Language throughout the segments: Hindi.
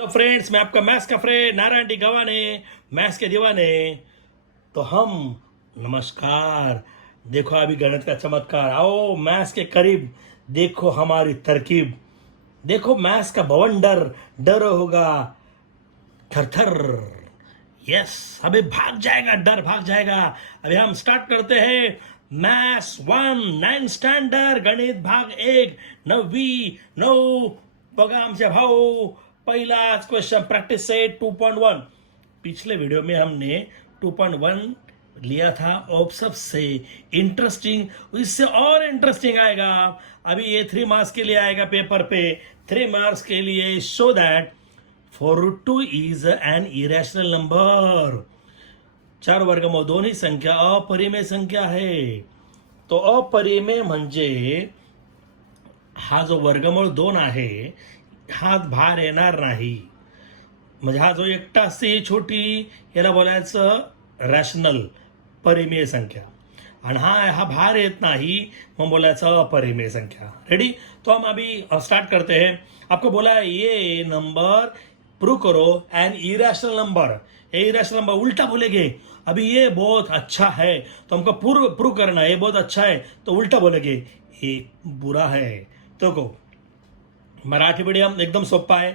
तो फ्रेंड्स, मैं आपका मैथ्स का फ्रेंड नारायण टी गवाने, मैथ्स के दीवाने। तो हम नमस्कार। देखो अभी गणित का चमत्कार, आओ मैथ्स के करीब, देखो हमारी तरकीब, देखो मैथ्स का बवंडर, डर होगा थर थर। यस, अभी भाग जाएगा, डर भाग जाएगा। अभी हम स्टार्ट करते हैं मैथ्स 1 9 स्टँडर्ड गणित भाग 1 9वी 9 बघा आमचे भाऊ। पहला क्वेश्चन प्रैक्टिस से 2.1। पिछले वीडियो में हमने 2.1 लिया था ऑब्सर्व से। इंटरेस्टिंग, इससे और इंटरेस्टिंग आएगा। अभी ये 3 मार्क्स के लिए आएगा पेपर पे। 3 मार्क्स के लिए show that 4√2 is an irrational number। 4 वर्गमूळ 2 ही संख्या अपरिमेय संख्या आहे। तो अपरिमेय म्हणजे हा जो वर्गमूळ 2 आहे हा बाहेर येणार नाही। म्हणजे हा जो एकटा असते ही छोटी, याला बोलायचं रॅशनल, परिमेय संख्या। आणि हा बाहर येत नहीं, हम बोलायचं अपरिमेय संख्या। रेडी? तो हम अभी स्टार्ट करते हैं। आपको बोला ये नंबर प्रूव करो एन इरेशनल नंबर। ये इरेशनल नंबर उल्टा बोलेंगे। अभी ये बहुत अच्छा है तो हमको प्रूव करना है, ये बहुत अच्छा है तो उल्टा बोलेंगे ये बुरा है। तो को मराठी मीडियम एकदम सोपा आहे।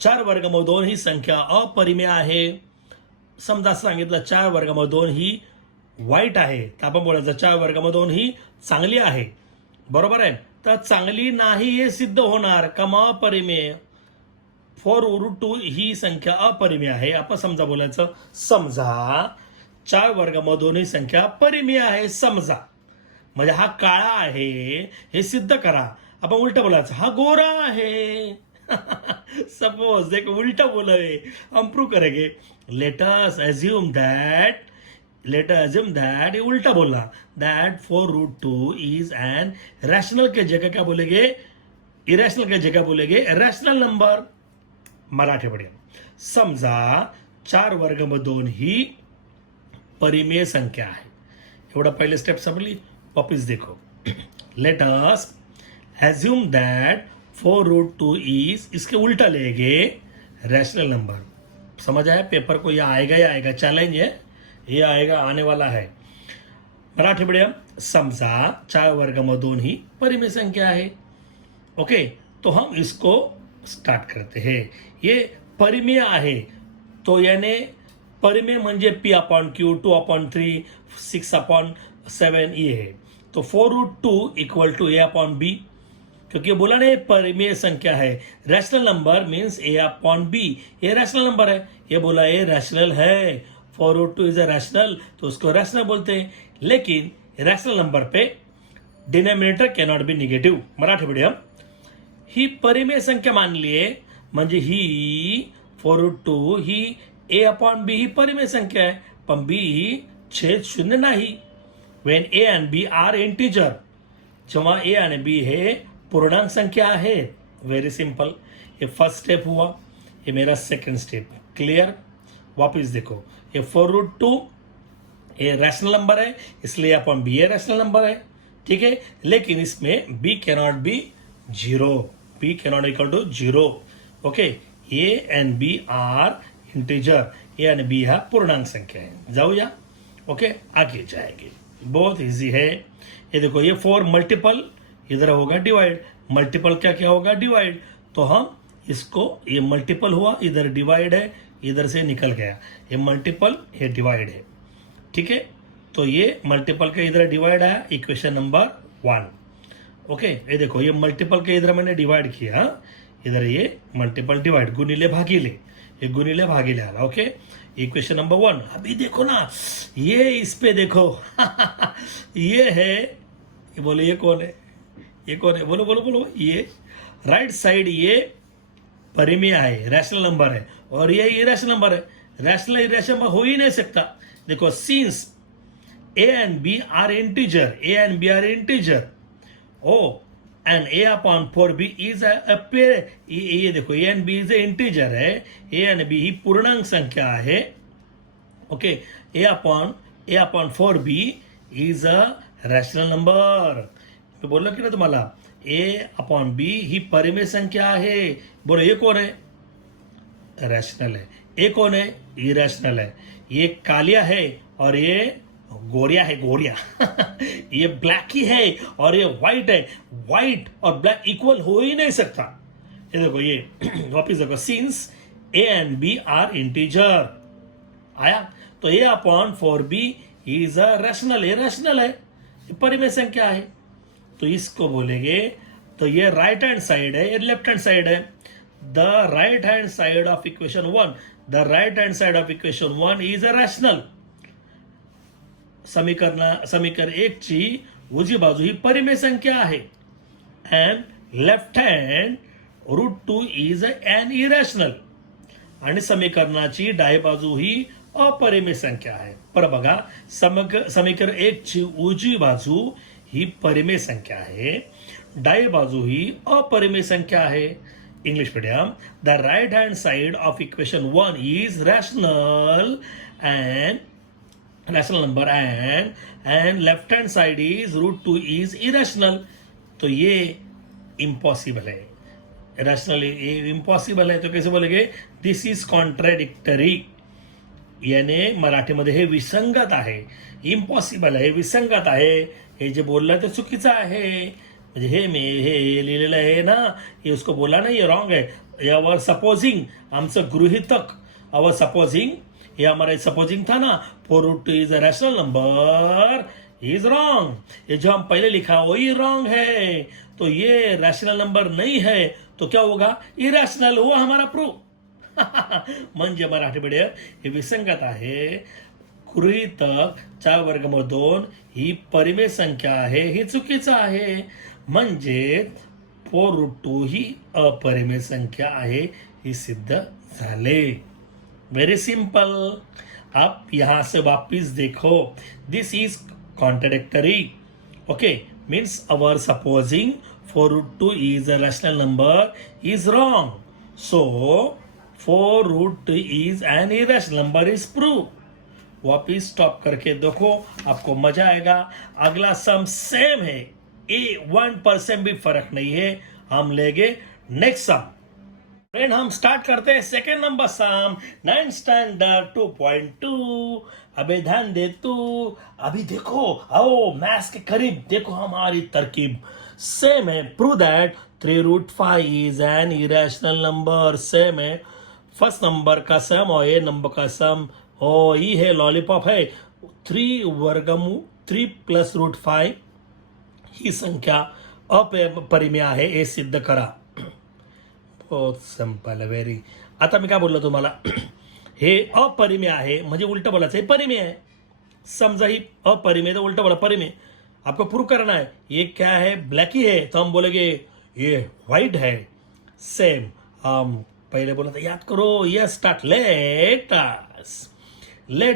4 वर्गमूळ 2 ही संख्या अपरिमेय आहे। समजा सांगितलं 4 वर्गमूळ 2 ही वाईट आहे, तर आपण बोलायचं 4 वर्गमूळ 2 ही चांगली आहे। बरोबर आहे? तर चांगली नाही हे सिद्ध होणार का अपरिमेय। 4√2 ही संख्या अपरिमेय आहे। आपण समजा बोलायचं, समजा 4 वर्गमूळ 2 ही संख्या परिमेय आहे। समजा म्हणजे हा काळा आहे हे सिद्ध करा। आपण उलटा बोलायचं, हा गोरा आहे। सपोज देखो उल्टा बोला है, हम प्रूव करेंगे। लेट अस अज्यूम दैट ये उल्टा बोला, दैट 4√2 इज एन रैशनल के जगह क्या बोलेंगे, इरेशनल के जगह बोलेंगे रैशनल नंबर। मराठी मीडियम, समजा 4 वर्गमूळ 2 ही परिमेय संख्या आहे। एवढा पहले स्टेप समजली। वापिस देखो, let us assume that 4√2 is, इसके उल्टा लेंगे रैशनल नंबर। समझ आया? पेपर को ये आएगा ही आएगा, चैलेंज है, ये आएगा, आने वाला है। मराठी मीडियम, समजा 4 वर्गमूळ 2 ही परिमेय संख्या है। ओके, तो हम इसको स्टार्ट करते हैं। ये परिमेय आहे तो याने परिमेय म्हणजे P/Q 2/3 6/7 ये है। तो 4√2 इक्वल टू A/B, क्योंकि बोला ना ये परिमेय संख्या है। रैशनल नंबर मीन्स A/B, ये रैशनल नंबर है। ये बोला ये रैशनल है, 4√2 इज अ रैशनल, तो उसको रैशनल बोलते हैं। लेकिन रैशनल नंबर पे denominator cannot be negative. Marathi medium, ही परिमेय संख्या मान लिए म्हणजे ही 4√2 ही A/B ही परिमेय संख्या आहे, पण B ही छेद शून्य नाही। When A and B are integer, जेव्हा A आणि B हे पूर्णांक संख्या है। वेरी सिंपल, ये फर्स्ट स्टेप हुआ, ये मेरा सेकंड स्टेप। क्लियर? वापिस देखो, ये 4√2 ये रैशनल नंबर है, इसलिए अपन बी ए रैशनल नंबर है। ठीक है, लेकिन इसमें B cannot be zero, B cannot equal to zero. Okay, A and B are integer, A and B है पूर्णांक संख्या है। जाऊया? ओके, आगे जाएंगे, बहुत इजी है। ये देखो, ये 4 मल्टीपल इधर होगा डिवाइड, मल्टीपल क्या क्या होगा डिवाइड। तो हम इसको, ये मल्टीपल हुआ, इधर डिवाइड है, इधर से निकल गया, ये मल्टीपल ये डिवाइड है। ठीक है, तो ये मल्टीपल के इधर डिवाइड है, इक्वेशन नंबर 1। ओके, ये देखो, ये मल्टीपल के इधर मैंने डिवाइड किया, इधर ये मल्टीपल डिवाइड, गुणिले भागीले, ये गुणिले भागीले आला। Okay, equation number 1। अभी देखो ना, ये इस पे देखो ये है, ये बोले ये कौन है, ये कौन है, बोलो बोलो बोलो। ये राइट साइड ये परिमेय है, रैशनल नंबर है, और ये इरेशनल नंबर है। रैशनल इरेशनल हो ही नहीं सकता। देखो, since A and B are integer, A and B are integer, ओ and A/4B is a pair. ये देखो, A and B is a integer है, A and B ही पूर्णांक संख्या है। Okay, A/4B is a rational number. मी बोललो की ना तुम्हाला, A/B ही परिमेय संख्या आहे। बोलो, ये कोण आहे? रैशनल है, ये कौन है, इरेशनल है। ये कालिया है और ये गोरिया है, गोरिया ये ब्लैक ही है और ये व्हाइट है। व्हाइट और ब्लैक इक्वल हो ही नहीं सकता। ये देखो, ये वापिस देखो, since A and B are integer आया, तो A upon 4b is a rational, ये रैशनल है, ये परिमेय संख्या है। तो इसको बोलेंगे, तो ये राइट हैंड साइड है, ये लेफ्ट हैंड साइड है। The right hand side of equation 1, the right hand side of equation 1 is a rational. समीकरण 1 ची उजवी बाजू ही परिमेय संख्या आहे. And left hand √2 is an irrational. आणि समीकरणाची डावी बाजू ही अपरिमेय संख्या आहे. पर बघा, समीकरण 1 ची उजवी बाजू ही परिमेय संख्या आहे, डावी बाजू ही अपरिमेय संख्या आहे. English medium, the right hand side of equation 1 is rational number and left hand side is √2 is irrational. तो ये इम्पॉसिबल है, रैशनल इम्पॉसिबल है. तो कैसे बोलेंगे, दिस इज कॉन्ट्राडिक्टरी. याने मराठीमध्ये हे विसंगत आहे. इम्पॉसिबल आहे, विसंगत आहे. हे जे बोललं ते चुकीचं आहे. म्हणजे हे लिहिलेलं आहे ना, हे उसको बोला नाही, ये रॉन्ग है. यावर सपोजिंग, आमचं गृहितक, अवर सपोजिंग, ये हमारा सपोजिंग था ना, 4√2 is a rational number, is wrong. ये जो हम पहले लिखा वही रॉन्ग है. तो ये रैशनल नंबर नहीं है, तो क्या होगा, इरैशनल हुआ हमारा प्रूफ. म्हणजे मराठीमध्ये हे विसंगत आहे. गृहीतक 4√2 ही परिमेय संख्या आहे, ही चुकीचं आहे. म्हणजे 4√2 ही अपरिमेय संख्या आहे, ही सिद्ध झाले. Very simple. आप यहां से वापिस देखो, this is contradictory. Okay, means our supposing 4√2 is a rational number is wrong. So 4√2 is an irrational number is prove. वापिस स्टॉप करके देखो, आपको मजा आएगा. अगला सम सेम है, 1% भी फर्क नहीं है. हम लेंगे नेक्स्ट सम. फ्रेंड, हम स्टार्ट करते हैं सेकेंड नंबर सम, 9th स्टैंडर्ड 2.2. अबे ध्यान दे तू, अभी देखो, आओ मैथ्स के करीब देखो, हमारी तरकीब सेम है. Prove that 3√5 is an irrational number. Same है. फर्स्ट नंबर का सम और ये नंबर का सम, ओ ये है, लॉलीपॉप है. 3 प्लस √5 ही संख्या अपरिमेय आहे, हे सिद्ध करा. बहुत सिंपल, व्हेरी. आता मी काय बोललो तुम्हाला, हे अपरिमेय आहे म्हणजे उलट बोलायचं, हे परिमेय आहे. समजा ही अपरिमेय, तो उलट बोला परिमेय. आपको प्रूव करना है. ये क्या है, ब्लैक ही है, तो हम बोलेंगे ये व्हाइट है. सेम हम पहले बोला था, याद करो. Yes, start. Let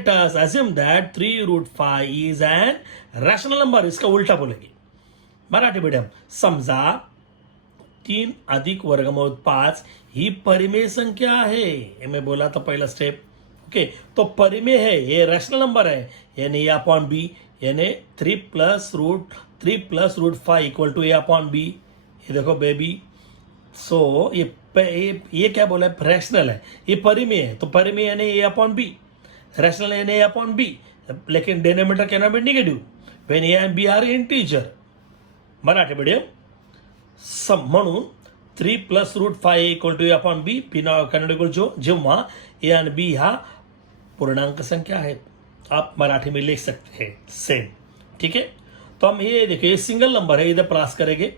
us assume that 3√5 is an rational number. इसका उल्टा बोलेंगे मराठी मीडियम. समजा 3 अधिक वर्गमूळ 5 ही परिमेय संख्या आहे. हे मैं बोला था पहिला स्टेप. ओके, तो परिमेय है, ये रैशनल नंबर है. यानी ए अपॉन बी, यानी 3 plus √5 equal to A upon B. ये देखो बेबी. सो ये क्या बोला है, रैशनल है, ये परिमेय है. तो परिमेय यानी ए अपॉन बी, रैशनल यानी ए अपॉन बी. लेकिन denominator can not be negative when A and B are integer. Marathi medium. म्हणून 3 plus √5 equal to A upon B, P cannot equal to, जेव्हा ए आणि बी हा पूर्णांक संख्या आहेत. आप मराठी में लिख सकते हैं सेम. ठीक है. तो हम ये देखिए, ये सिंगल नंबर है, इधर प्लस करेंगे.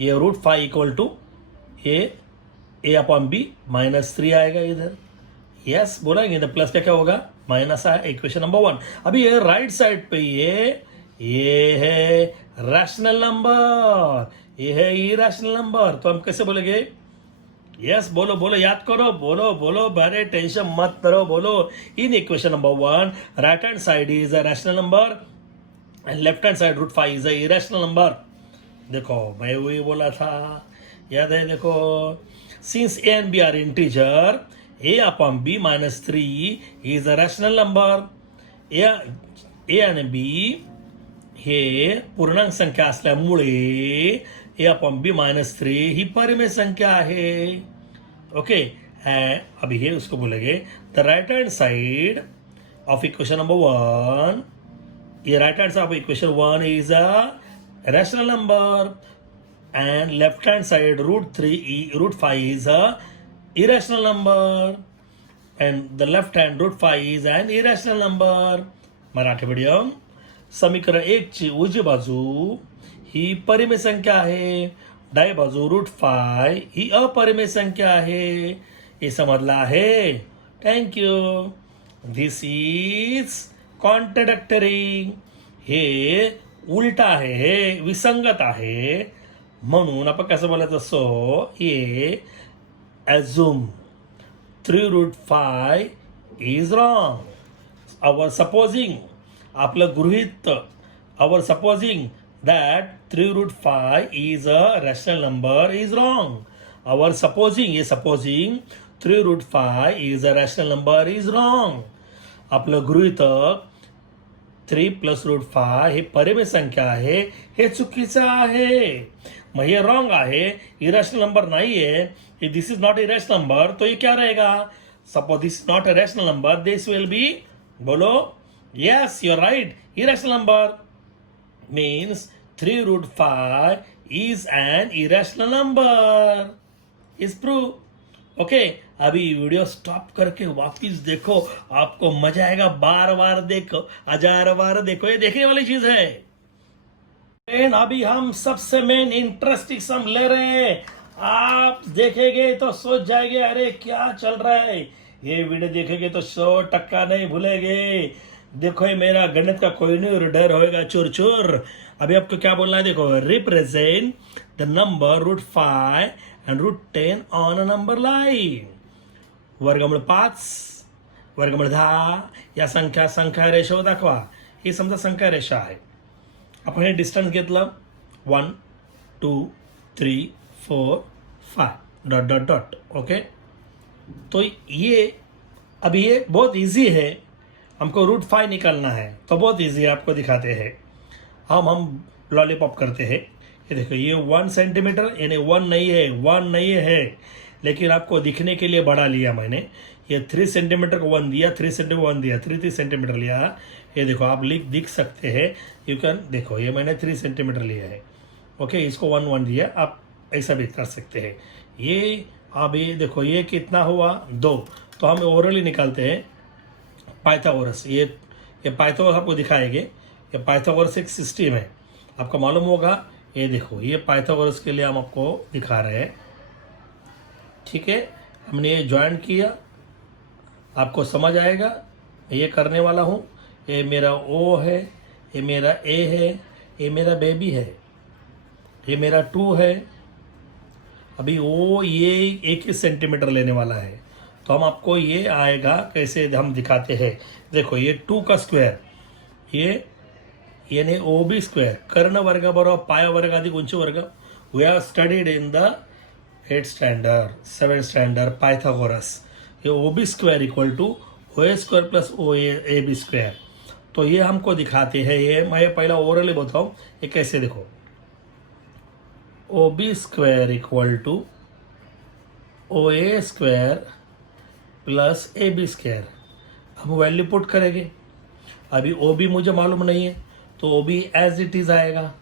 ये √5 equal to A upon B -3 आएगा इधर. यस बोलेंगे, तो प्लस पे क्या होगा, माइनस है. Equation number 1. अभी ये राइट साइड पे ये है रैशनल नंबर, ये है इरैशनल नंबर. तो हम कैसे बोलेंगे, यस बोलो, याद करो, बोलो, अरे टेंशन मत करो, बोलो. In equation number 1, right hand side is a rational number and left hand side √5 is a irrational number. देखो मैं वही बोला था, याद है. देखो, since A and B are integer, A upon B -3 is a rational number. A आणि बी हे पूर्णांक संख्या असल्यामुळे ए अपॉन बी -3 ही परिमेय संख्या आहे. ओके. है, अभी ये उसको बोलेंगे the right hand side of equation number 1, ये right hand side of equation 1 is a rational number and left hand side root 5 is a irrational number and the left hand root 5 is an irrational number. Marathi medium समीकरण 1 ची उजवी बाजू ही परिमेय संख्या आहे, डावी बाजू रूट 5 ही अपरिमेय संख्या आहे. हे समजलं आहे? थँक्यू. This is contradictory. हे उलट आहे, हे विसंगत आहे. म्हणून आपण कसं बोलायचं असो, ये assume 3√5 is wrong. Our supposing, आपलं गृहीत, our supposing that 3√5 is a rational number is wrong. Our supposing, ये supposing 3√5 is a rational number is wrong. आपलं गृहीतक 3 + √5 हे परिमेय संख्या आहे, हे चुकीचं आहे. मग हे रॉंग आहे, इरॅशनल नंबर नाही आहे. This is not irrational number, तो ये क्या रहेगा? Suppose this is not a rational number, this will be, बोलो yes you are right, irrational number. Means 3√5 is an irrational number. Is prove. Okay, अभी वीडियो स्टॉप करके वापिस देखो, आपको मजा आएगा. बार बार देखो, 1000 बार देखो, ये देखने वाली चीज है. अभी हम सबसे मेन इंटरेस्टिंग सम ले रहे हैं. आप देखेंगे तो सोच जाएंगे अरे क्या चल रहा है. ये वीडियो देखेंगे तो 100% नहीं भूलेंगे. देखो ये मेरा गणित का कोई नहीं डर होएगा चुर चुर. अभी आपको क्या बोलना है, देखो represent the number √5 and √10 on a number line. वर्गमूळ 5, वर्गमूळ 10 या संख्या रेषेवर दाखवा. ही समजा संख्या रेषा आहे. आपण हे डिस्टन्स घेतलं 1 2 3 4 5 डॉट डॉट डॉट. ओके, तो ये अभी ये बहुत इजी है. हमको √5 निकालना है तो बहुत इजी है, आपको दिखाते हैं. हम लॉलीपॉप करते हैं. ये देखो ये 1 सेंटीमीटर, यानी 1 नहीं है, लेकिन आपको दिखने के लिए बढ़ा लिया मैंने. ये 3 सेंटीमीटर को 1 दिया, 3 सेंटीमीटर 1 दिया, 3 सेंटीमीटर लिया. ये देखो आप दिख सकते हैं. यू कैन देखो, ये मैंने 3 सेंटीमीटर लिया है. ओके, इसको 1 दिया. आप ऐसा भी कर सकते हैं. ये अब ये देखो ये कितना हुआ 2. तो हम ओवरऑल निकालते हैं पाइथागोरस. ये पाइथागोरस आपको दिखाएंगे. ये पाइथागोरस एक सिस्टम है, आपको मालूम होगा. ये देखो ये पाइथागोरस के लिए हम आपको दिखा रहे हैं. ठीक है, हमने ये ज्वाइन किया, आपको समझ आएगा. ये करने वाला हूँ. ये मेरा O है, ये मेरा A है, ये मेरा बेबी है, ये मेरा 2 है. अभी O ये 1 सेंटीमीटर लेने वाला है. तो हम आपको ये आएगा कैसे हम दिखाते हैं. देखो ये 2 का स्क्वायर, ये यानी OB स्क्वायर, कर्ण वर्ग बरोबर पाय वर्ग अधिक उंची वर्ग. We are studied in the 8th standard 7th standard Pythagoras. ये OB square equal to OA square plus AB square. तो ये हमको दिखाते हैं. ये मैं पहला ओरली बताऊँ ये कैसे. देखो OB square equal to OA square plus AB square. हम वैल्यू पुट करेंगे. अभी OB मुझे मालूम नहीं है, तो OB एज इट इज आएगा.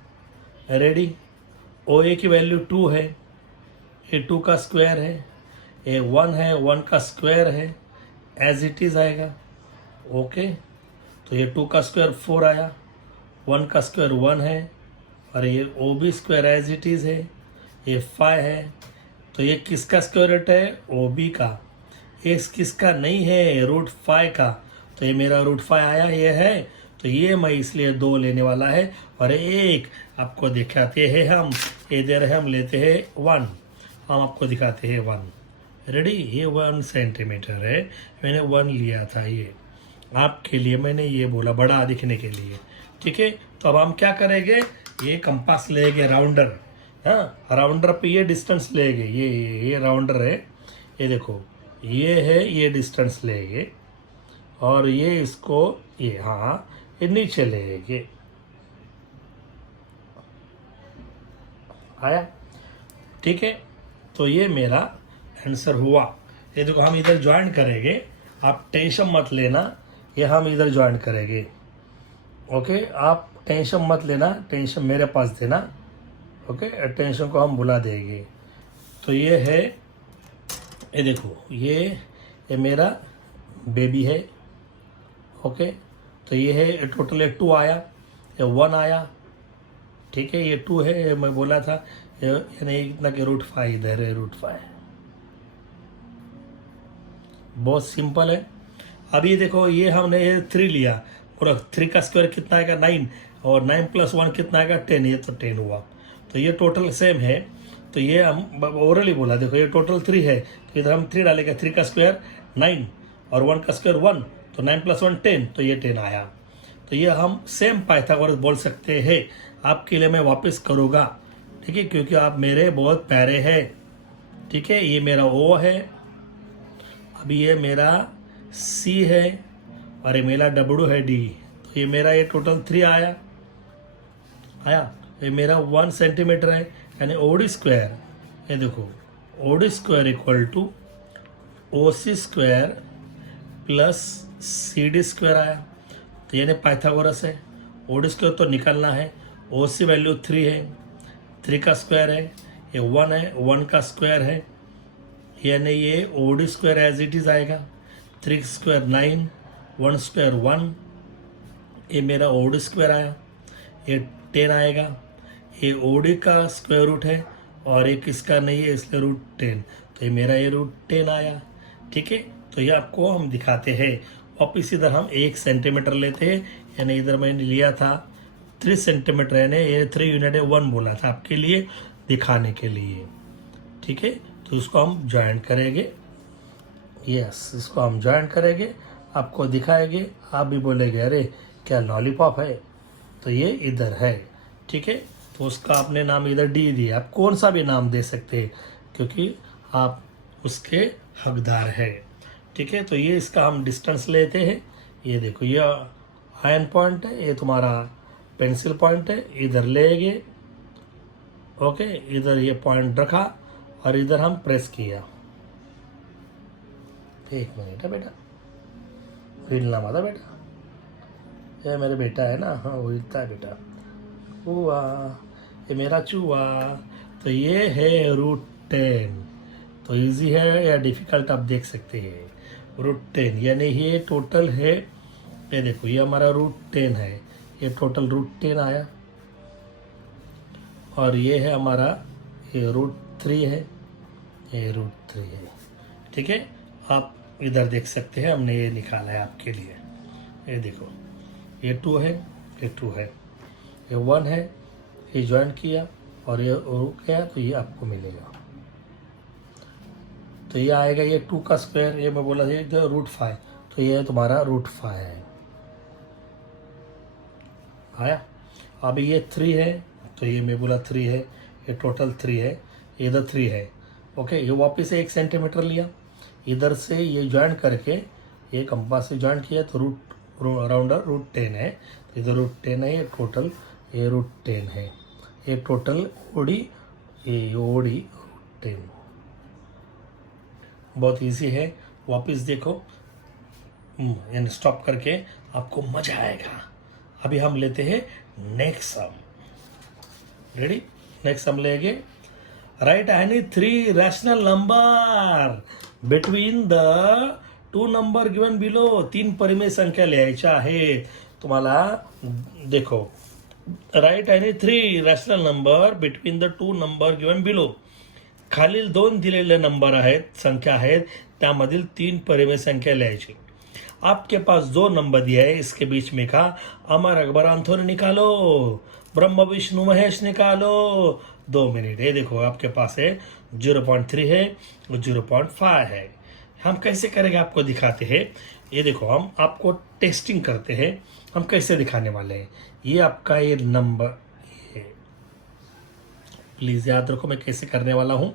रेडी. OA की वैल्यू 2 है, ये 2 का स्क्वायर है, ये 1 है, 1 का स्क्वायर है, एज इट इज आएगा. ओके, तो ये 2 का स्क्वायर 4 आया, 1 का स्क्वायर 1 है, और ये OB square as it is है, ये 5 है. तो ये किसका स्क्वायर रूट है? OB का. ये किसका नहीं है? √5 का. तो ये मेरा √5 आया, ये है. तो ये मैं इसलिए 2 लेने वाला है, और एक आपको दिखाते हैं हम. इधर हम लेते हैं 1, हम आपको दिखाते हैं 1. रेडी. ये 1 सेंटीमीटर है, मैंने 1 लिया था. ये आपके लिए मैंने ये बोला बड़ा दिखने के लिए. ठीक है, तो अब हम क्या करेंगे, ये कंपास लेंगे, राउंडर. हाँ, राउंडर पे ये डिस्टेंस लेंगे. ये राउंडर है, ये देखो ये है, ये डिस्टेंस लेंगे, और ये इसको ये हाँ ये नीचे लेंगे. आया. ठीक है, तो ये मेरा आंसर हुआ. ये देखो हम इधर ज्वाइन करेंगे, आप टेंशन मत लेना, ये हम इधर ज्वाइन करेंगे। ओके, आप टेंशन मत लेना, टेंशन मेरे पास देना। ओके, टेंशन को हम भुला देंगे। तो ये है, ये देखो ये मेरा बेबी है। ओके, तो ये है टोटल, ये 2 आया, ये 1 आया, ठीक है, ये 2 है, ये मैं बोला था यानी इतना कि √5 इधर है, √5। बहुत सिंपल है। अब ये देखो, ये हमने ये 3 लिया और 3 का स्क्वायर कितना आएगा 9, और 9 + 1 कितना आएगा 10, ये तो 10 हुआ। तो ये टोटल सेम है। तो ये हम ओरली बोला, देखो ये टोटल 3 है, तो इधर हम 3 डालेंगे, 3 का स्क्वायर 9 और 1 का स्क्वायर 1, तो 9 + 1 10, तो ये 10 आया। तो ये हम सेम पाइथागोरस बोल सकते हैं। आपके लिए मैं वापस करूँगा, ठीक है, क्योंकि आप मेरे बहुत प्यारे हैं। ठीक है, ये मेरा O है, अभी ये मेरा C है, और ये मेरा W है D। तो ये मेरा ये टोटल 3 आया। ये मेरा 1 सेंटीमीटर है, यानी OD स्क्वायर, ये देखो OD square equal to OC square plus CD square आया। तो यानी पाइथागोरस है। OD स्क्वायर तो निकालना है, OC वैल्यू 3 है, 3 का स्क्वायर है, ये 1 है, 1 का स्क्वायर है, यानी ये OD square as it is आएगा। 3 स्क्वायर 9, 1 स्क्वायर 1, ये मेरा OD स्क्वायर आया, ये 10 आएगा। ये OD का स्क्वायर रूट है और ये किसका नहीं है, इसलिए √10, तो ये मेरा ये √10 आया। ठीक है, तो ये आपको हम दिखाते हैं। वापिस इधर हम 1 सेंटीमीटर लेते हैं, यानी इधर मैंने लिया था 3 सेंटीमीटर, यानी ये 3 यूनिट है, 1 बोला था आपके लिए दिखाने के लिए। ठीक है, तो उसको हम ज्वाइन करेंगे। यस, इसको हम ज्वाइन करेंगे, आपको दिखाएंगे, आप भी बोलेंगे अरे क्या लॉलीपॉप है, तो ये इधर है। ठीक है, तो उसका आपने नाम इधर D दिया, आप कौन सा भी नाम दे सकते हैं क्योंकि आप उसके हकदार हैं। ठीक है, तो ये इसका हम डिस्टेंस लेते हैं। ये देखो, ये आयन पॉइंट है, ये तुम्हारा पेंसिल पॉइंट है, इधर लेंगे। ओके, इधर ये पॉइंट रखा और इधर हम प्रेस किया। 1 मिनट है बेटा, हिलना मत बेटा, ये मेरे बेटा है ना, हाँ वो हिलता है बेटा। हुआ, ये मेरा चूहा। तो ये है √10। तो इजी है या डिफ़िकल्ट आप देख सकते हैं। √10 यानी ये टोटल है, ये देखो ये हमारा √10 है, ये टोटल √10 आया, और ये है हमारा ये √3 है, ये √3 है। ठीक है, आप इधर देख सकते हैं, हमने ये निकाला है आपके लिए। ये देखो, ये 2 है, ये 2 है, ये 1 है, ये ज्वाइन किया और ये रुक गया, तो ये आपको मिलेगा। तो ये आएगा, ये 2 का स्क्वायर, ये मैं बोला था √5, तो ये तुम्हारा √5 है आया। अब ये 3 है, तो ये मैं बोला 3 है, ये टोटल 3 है, इधर 3 है। ओके, ये वापस से 1 सेंटीमीटर लिया, इधर से ये ज्वाइन करके ये कंपास से ज्वाइन किया, तो राउंडर √10 है, तो इधर √10 है, ये टोटल ये √10 है, ये टोटल OD, ये OD √10। बहुत इजी है, वापस देखो, यानी स्टॉप करके आपको मजा आएगा। अभी हम लेते हैं next sum. Ready, next sum लेंगे। Write any 3 rational number between the 2 number given below. 3 परिमेय संख्या लिहायच्या आहे तुम्हाला। देखो, write any 3 rational number between the 2 number given below. खालील 2 दिलेले नंबर आहेत, संख्या आहेत, त्यामधील 3 परिमेय संख्या लिहायची। आपके पास 2 नंबर दिया है, इसके बीच में का अमर अकबर अंथोनी निकालो, ब्रह्म विष्णु महेश निकालो। 2 मिनट। ये देखो आपके पास है 0.3 है और 0.5 है। हम कैसे करेंगे आपको दिखाते हैं। ये देखो, हम आपको टेस्टिंग करते हैं, हम कैसे दिखाने वाले हैं। ये आपका ये नंबर, ये प्लीज़ याद रखो मैं कैसे करने वाला हूँ।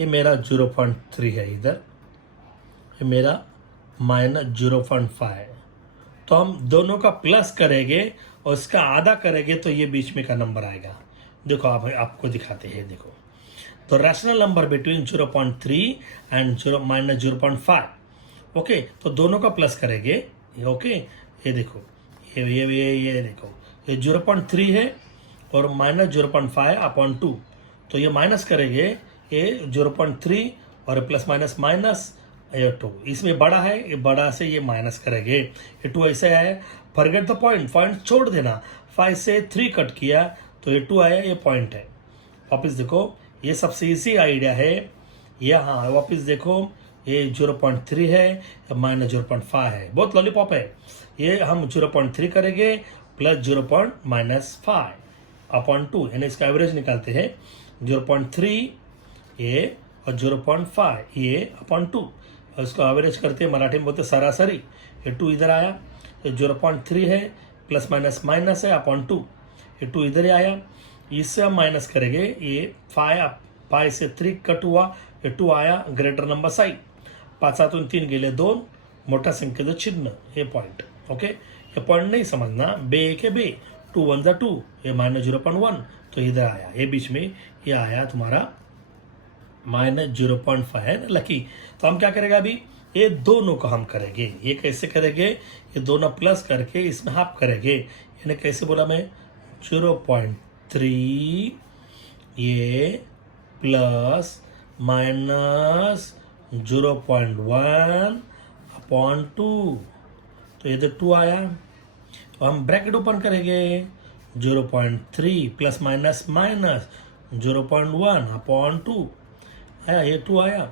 ये मेरा 0.3 है, इधर ये मेरा -0.5 है। तो हम दोनों का प्लस करेंगे और इसका आधा करेंगे, तो ये बीच में का नंबर आएगा। देखो, आप आपको दिखाते हैं। देखो, तो rational number between 0.3 and -0.5। Okay, तो दोनों का प्लस करेंगे। ओके, ये देखो, ये देखो, ये 0.3 है और -0.5/2, तो ये माइनस करेंगे, ये 0.3 और प्लस माइनस माइनस ये 2, इसमें बड़ा है, ये बड़ा से ये माइनस करेंगे, ये 2 ऐसे है। फॉरगेट द पॉइंट, पॉइंट छोड़ देना, 5 से 3 कट किया तो ये 2 आया, ये पॉइंट है। वापस देखो, ये सबसे इजी आइडिया है। यहाँ वापस देखो, ये 0.3 है, -0.5 है, बहुत लॉलीपॉप है। ये हम 0.3 करेंगे प्लस 0.-5/2, यानी इसका एवरेज निकालते हैं। 0.3 ये और 0.5 ये अपॉन 2, और इसको एवरेज करते हैं, मराठी में बोलते सरासरी। ये 2 इधर आया, ये 0.3 है, प्लस माइनस माइनस है अपॉन 2, ये 2 इधर ही आया। इससे हम माइनस करेंगे, ये 5 से 3 कट हुआ, ये 2 आया, ग्रेटर नंबर साईड। 5 3 गेले 2, मोठा संख्येचं चिन्ह, हे पॉइंट। ओके, ये पॉइंट नहीं समझना, बे के बे, 2 1 2, ये -0.1, तो इधर आया, ये बीच में ये आया तुम्हारा -0.5 है ना, लकी। तो हम क्या करेंगे अभी, ये दोनों को हम करेंगे। ये कैसे करेंगे, ये दोनों प्लस करके इसमें हाफ करेंगे, यानी कैसे बोला मैं, 0.3 ये प्लस माइनस 0.1/2, तो इधर 2 आया, तो हम ब्रैकेट ओपन करेंगे, 0.3 प्लस माइनस माइनस 0.1/2 आया, ये 2 आया।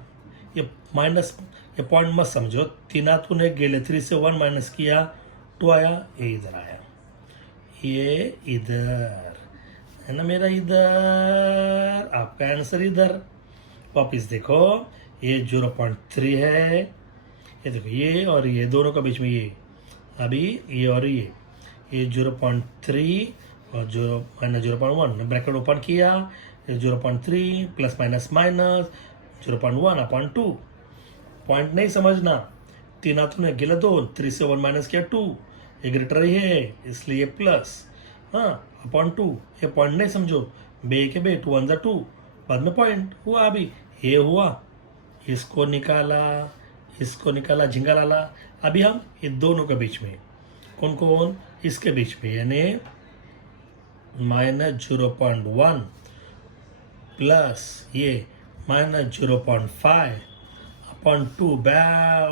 ये माइनस, ये पॉइंट मत समझो, 3 एक गेले, 3 से 1 माइनस किया, 2 आया, ये इधर आया, ये इधर है ना मेरा, इधर आपका आंसर इधर। वापिस देखो, ये 0.3 है, ये देखो, ये और ये दोनों का बीच में ये, अभी ये और ये 0.3 और -0.1, ब्रैकेट ओपन किया, 0.3 प्लस माइनस माइनस 0.1/2, पॉइंट नहीं समझना, 3 गेला 2, 3 से 1 माइनस किया 2, ये ग्रेटर ही है, इसलिए प्लस, हाँ, अपॉन 2, ये पॉइंट नहीं समझो, बे के बे, 2 1 2, बाद में पॉइंट हुआ, अभी ये हुआ, इसको निकाला झिंगा लाला। अभी हम ये दोनों के बीच में, कौन कौन, इसके बीच में, यानी -0.1 प्लस ये -0.5/2,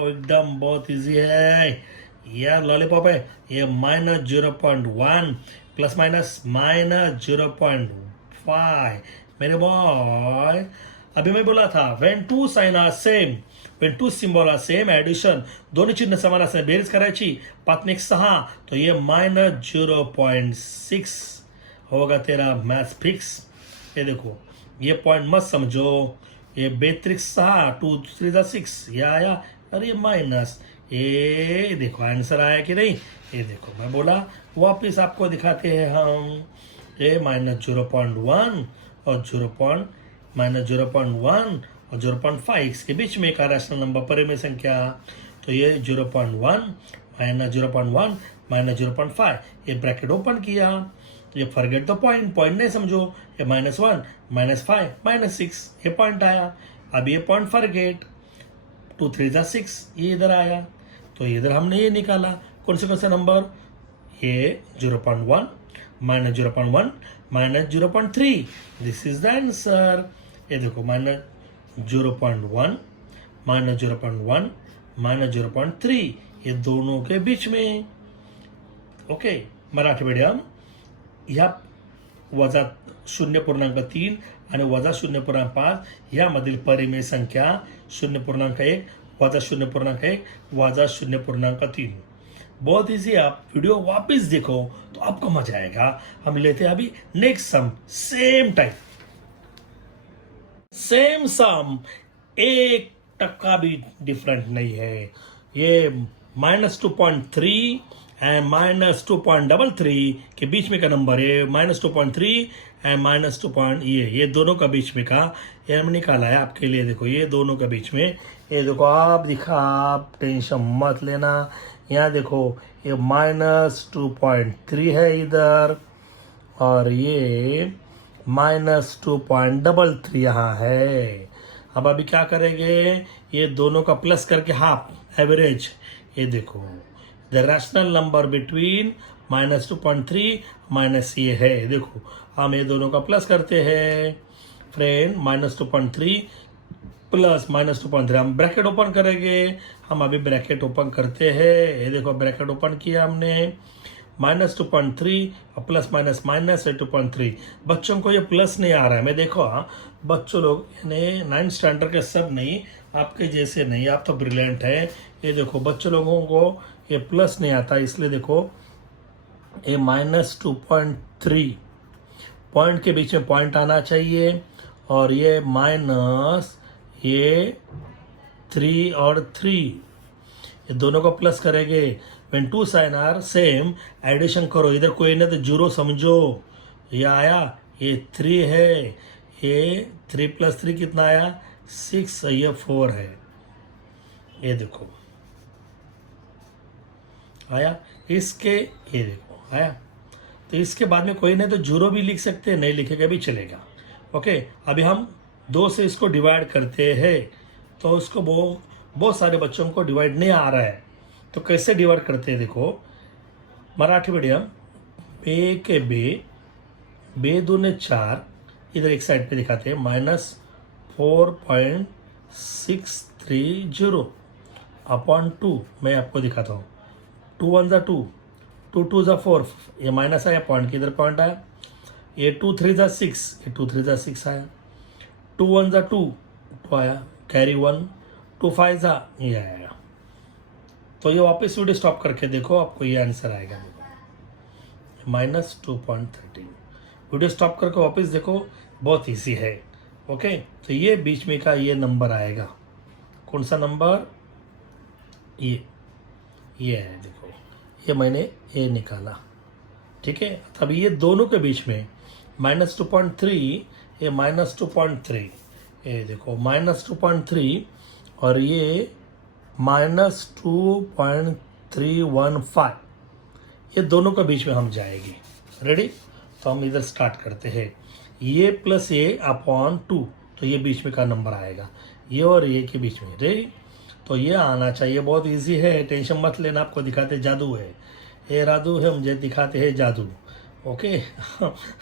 एकदम बहुत इजी है यार, लॉलीपॉप है। ये -0.1 प्लस माइनस -0.5, मेरे बॉय, अभी मैं बोला था, when two sign are same, when two symbol are same, addition, दोन्ही चिन्ह समान असणे, बेरीज करायची, 5 1 6, तो ये -0.6 होगा तेरा मैथ फिक्स। ये देखो, ये पॉइंट मत समझो, ये 2 6, 2 3 6, ये आया, अरे ये माइनस, ये देखो आंसर आया कि नहीं, ये देखो, मैं बोला वापिस आपको दिखाते हैं हम, ये -0.1 और -0.1 और 0.5 के बीच में एक रैशनल नंबर परिमेय संख्या, तो ये 0.1 -0.1 -0.5, ये ब्रैकेट ओपन किया, ये फॉरगेट द पॉइंट, पॉइंट नहीं समझो, ये -1 -5 -6, ये पॉइंट आया। अब ये पॉइंट फॉरगेट, 2 3 6, ये इधर आया, तो इधर हमने ये निकाला, कौन से नंबर, ये 0.1 -0.1 -0.3, दिस इज द आंसर। ये देखो, -0.1 -0.1 -0.3, ये दोनों के बीच में। ओके, मराठी मीडियम, ह्या -0.3 आणि -0.5 यामधील परिमेय संख्या 0.1 -0.1 -0.3, बहुत इजी। आप वीडियो वापस देखो तो आपको मजा आएगा। हम लेते हैं अभी next sum, same time, same sum, 1% भी डिफरेंट नहीं है। ये -2.3 एंड -2.33 के बीच में का नंबर है, -2.3 एंड -2. ये दोनों का बीच में का, ये हमने निकाला है आपके लिए। देखो, ये दोनों का बीच में, ये देखो, आप दिखा, आप टेंशन मत लेना। यहाँ देखो, ये -2.3 है इधर, और ये -2.33 यहाँ है। अब अभी क्या करेंगे, ये दोनों का प्लस करके हाफ एवरेज, ये देखो the rational number between -2.3 minus ये है, देखो हम ये दोनों का प्लस करते हैं फ्रेंड, -2.3 प्लस -2.3, हम ब्रैकेट ओपन करेंगे, हम अभी ब्रैकेट ओपन करते हैं, ये देखो ब्रैकेट ओपन किया हमने, -2.3 और प्लस माइनस माइनस है 2.3। बच्चों को ये प्लस नहीं आ रहा है, मैं देखो बच्चों लोग यानी 9th स्टैंडर्ड के सब नहीं, आपके जैसे नहीं, आप तो ब्रिलियंट है। ये देखो बच्चों लोगों को ये प्लस नहीं आता, इसलिए देखो ये -2.3 पॉइंट के बीच में पॉइंट आना चाहिए, और ये माइनस ये 3 और 3, ये दोनों को प्लस करेंगे। When two sign are same, addition करो, इधर कोई ना तो जीरो समझो, ये आया, ये 3 है, ये 3 + 3 कितना आया 6, ये 4 है, ये देखो आया, इसके ये देखो आया। तो इसके बाद में कोई नहीं तो जीरो भी लिख सकते हैं, नहीं लिखेगा भी चलेगा। ओके, अभी हम 2 से इसको डिवाइड करते हैं, तो उसको बहुत सारे बच्चों को डिवाइड नहीं आ रहा है, तो कैसे डिवाइड करते हैं देखो, मराठी मीडियम, बे के बे दूने 4, इधर एक साइड पे दिखाते हैं -4.630 अपॉन 2, मैं आपको दिखाता हूँ, 2 1 ज़ा 2, 2 2 ज़ा 4, ये माइनस आया, पॉइंट किधर पॉइंट आया, ये 2 3 ज़ा 6, ये 2 3 ज़ा 6 आया, 2 1 ज़ा 2 आया, कैरी 1, 2 5 ज़ा ये आएगा। तो ये वापस वीडियो स्टॉप करके देखो, आपको ये आंसर आएगा, देखो -2.13। वीडियो स्टॉप करके वापस देखो, बहुत इजी है। ओके, तो ये बीच में का ये नंबर आएगा, कौन सा नंबर, ये है, देखो ये मैंने ये निकाला, ठीक है। तब ये दोनों के बीच में -2.3, ये -2.3, ये देखो -2.3 और ये -2.315, ये दोनों के बीच में हम जाएंगे। रेडी, तो हम इधर स्टार्ट करते हैं, ये प्लस ये अपॉन 2, तो ये बीच में का नंबर आएगा, ये और ये के बीच में, रेडी, तो ये आना चाहिए, बहुत इजी है, टेंशन मत लेना, आपको दिखाते जादू है, ये रादू है, मुझे दिखाते हैं जादू। ओके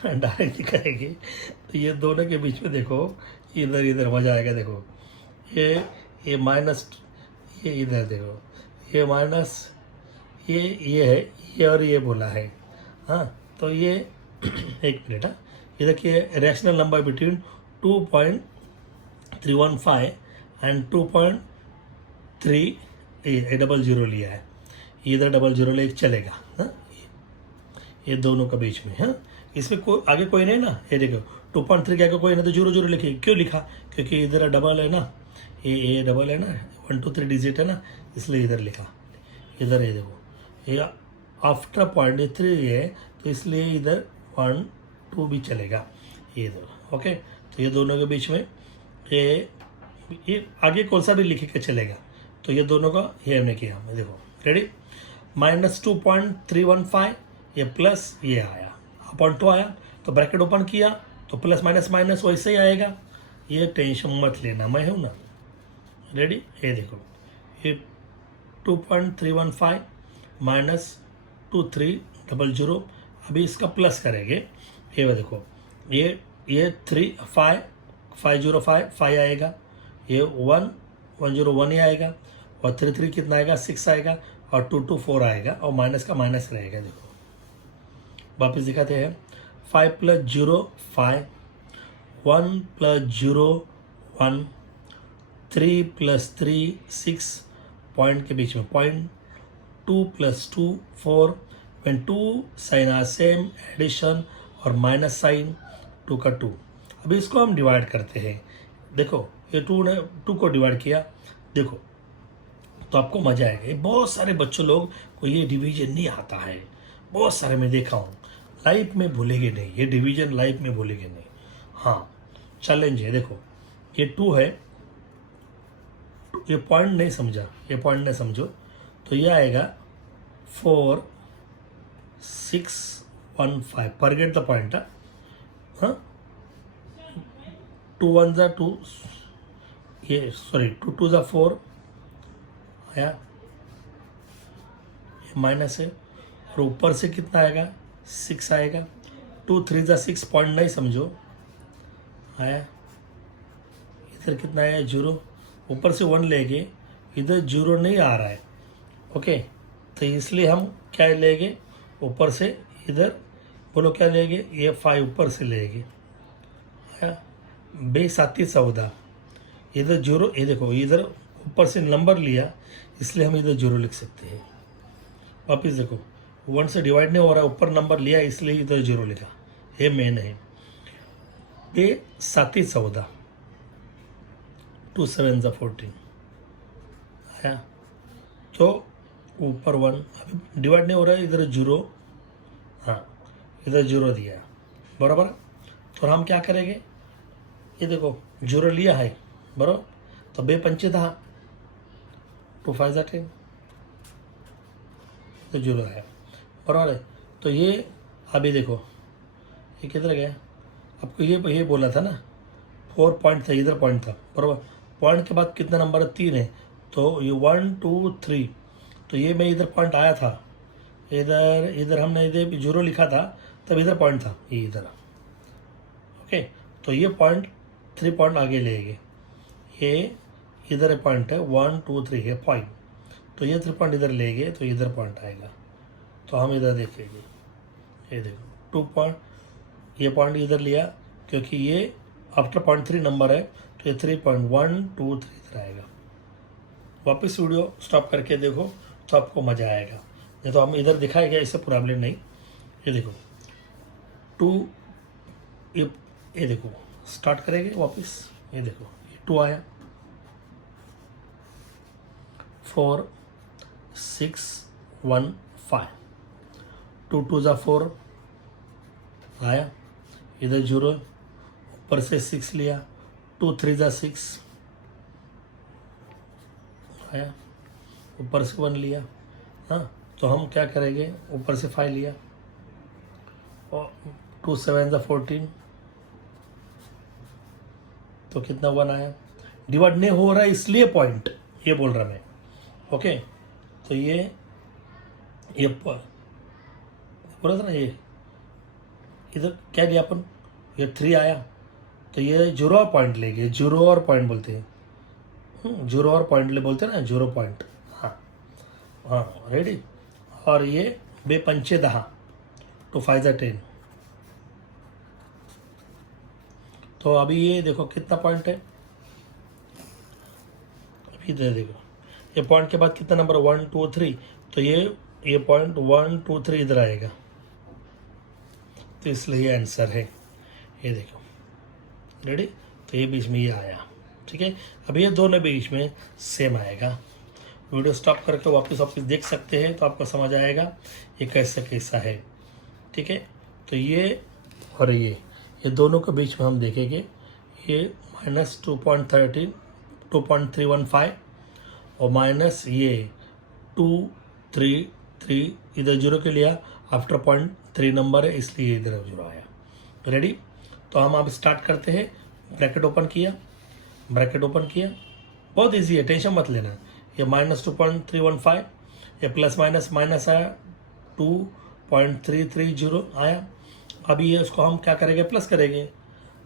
डायरेक्ट दिखाएंगे, तो ये दोनों के बीच में देखो, इधर मजा आएगा, देखो ये माइनस, ये इधर देखो, ये माइनस, ये है, ये और ये बोला है, हाँ, तो ये एक मिनट, हाँ, ये देखिए रैशनल नंबर बिटवीन 2.315 एंड 2.3, ये डबल जीरो लिया है, इधर डबल जीरो ले चलेगा, हाँ, ये दोनों के बीच में, हाँ, इसमें कोई आगे कोई नहीं ना, ये देखो 2.3 के आगे कोई नहीं, तो जीरो जीरो लिखिए, क्यों लिखा, क्योंकि इधर डबल है ना, ये डबल है ना, 1 2 3 डिजिट है ना, इसलिए इधर लिखा, इधर ये देखो, ये आफ्टर 0.3 है, तो इसलिए इधर 1 2 भी चलेगा, ये दो। ओके, तो ये दोनों के बीच में ये आगे कौन सा भी लिखे के चलेगा, तो ये दोनों का ये हमने किया, हमने देखो, रेडी, -2.315, ये प्लस ये आया, अपॉन 2 आया, तो ब्रैकेट ओपन किया, तो प्लस माइनस माइनस वैसे ही आएगा, ये टेंशन मत लेना, मैं हूँ ना, रेडी, ये देखो, ये 2.315 -2300, अभी इसका प्लस करेंगे, ये देखो, ये 505 आएगा, ये 101 ही आएगा, और 3 कितना आएगा 6 आएगा, और 2 4 आएगा, और माइनस का माइनस रहेगा, देखो वापस दिखाते हैं, 5 + 0 5, 1 + 0 1, 3 + 3 6, पॉइंट के बीच में point, 2 + 2 4, when 2 sign are same, addition और माइनस साइन, 2 का 2। अभी इसको हम डिवाइड करते हैं, देखो ये 2 को डिवाइड किया, देखो तो आपको मजा आएगा। ये बहुत सारे बच्चों लोग को ये डिवीजन नहीं आता है, बहुत सारे मैं देखा हूँ, लाइफ में भूलेंगे नहीं, ये डिवीजन लाइफ में भूलेंगे नहीं। हाँ, चैलेंज है, देखो ये 2 है, ये पॉइंट नहीं समझा, ये पॉइंट नहीं समझो, तो ये आएगा 4 6 1 5, फॉरगेट द पॉइंट, हाँ, टू वन ज़ा टू, ये सॉरी टू टू ज़ा फोर आया, ये माइनस है, और ऊपर से कितना आएगा 6 आएगा, टू थ्री ज़ा 6 पॉइंट नहीं समझो आया, इधर कितना आया 0, ऊपर से 1 लेंगे, इधर 0 नहीं आ रहा है, ओके, तो इसलिए हम क्या लेंगे ऊपर से, इधर बोलो क्या लेंगे, ये 5 ऊपर से लेंगे आया, बे साथी 14, इधर 0, ये देखो इधर ऊपर से नंबर लिया इसलिए हम इधर 0 लिख सकते हैं। वापिस देखो 1 से डिवाइड नहीं हो रहा है, ऊपर नंबर लिया इसलिए इधर 0 लिखा, ये मेन है। बे साथी 14, 2 7 ज़ा 14 आया, तो ऊपर 1, अभी डिवाइड नहीं हो रहा है, इधर 0, हाँ इधर 0 दिया बराबर, तो हम क्या करेंगे, ये देखो 0 लिया है बराबर, तो बे पंचे 10, 2 5 ज़ा 10, तो 0 है बराबर है। तो ये अभी देखो ये किधर गया, आपको ये बोला था ना 4 पॉइंट था, इधर पॉइंट था बराबर, पॉइंट के बाद कितना नंबर है 3 है, तो ये 1 2 3, तो ये मैं इधर पॉइंट आया था, इधर हमने इधर 0 लिखा था, तब इधर पॉइंट था ये इधर, ओके, तो ये पॉइंट 3 पॉइंट आगे लेंगे, ये इधर पॉइंट है 1 2 3 है पॉइंट, तो ये 3 पॉइंट इधर लेंगे तो इधर पॉइंट आएगा, तो हम इधर देखेंगे, ये देखो 2 पॉइंट, ये पॉइंट इधर लिया क्योंकि ये आफ्टर पॉइंट 3 नंबर है, तो ये 3.1 2 3 इधर आएगा। वापस वीडियो स्टॉप करके देखो तो आपको मज़ा आएगा, नहीं तो हम इधर दिखाएगा इससे प्रॉब्लम नहीं। ये देखो 2, ये देखो स्टार्ट करेंगे वापस, ये देखो ये 2 आया, 4 6 1 5, 2 2 ज़ा 4 आया, इधर 0, ऊपर से 6 लिया, 2 3 ज़ा 6 आया, ऊपर से 1 लिया, हाँ तो हम क्या करेंगे, ऊपर से 5 लिया, और 2 7 ज़ा 14, तो कितना 1 आया, डिवाइड नहीं हो रहा है इसलिए पॉइंट ये बोल रहा मैं, ओके, तो ये बोला था ना, ये इधर क्या लिया अपन, ये 3 आया, तो ये 0 और पॉइंट लेंगे, 0 और पॉइंट बोलते हैं, 0 और पॉइंट ले बोलते हैं ना, 0 पॉइंट, हाँ हाँ रेडी, और ये बे पंचे 10, 2 5 ज़ा 10, तो अभी ये देखो कितना पॉइंट है, अभी इधर देखो ये पॉइंट के बाद कितना नंबर 1 2 3, तो ये पॉइंट 1 2 3 इधर आएगा, तो इसलिए ये आंसर है, ये देखो रेडी, तो ये बीच में ये आया, ठीक है, अब ये दोनों बीच में सेम आएगा। वीडियो स्टॉप करके वापस देख सकते हैं तो आपको समझ आएगा ये कैसा है, ठीक है, तो ये और ये दोनों के बीच में हम देखेंगे, ये माइनस 2.13 2.315 और माइनस ये 2 3 3, इधर 0 के लिया, आफ्टर पॉइंट 3 नंबर है इसलिए इधर 0 आया, रेडी, तो हम अब स्टार्ट करते हैं। ब्रैकेट ओपन किया, बहुत इजी है, टेंशन मत लेना, ये माइनस 2.315, ये प्लस माइनस आया 2.330 आया, अभी ये उसको हम क्या करेंगे, प्लस करेंगे,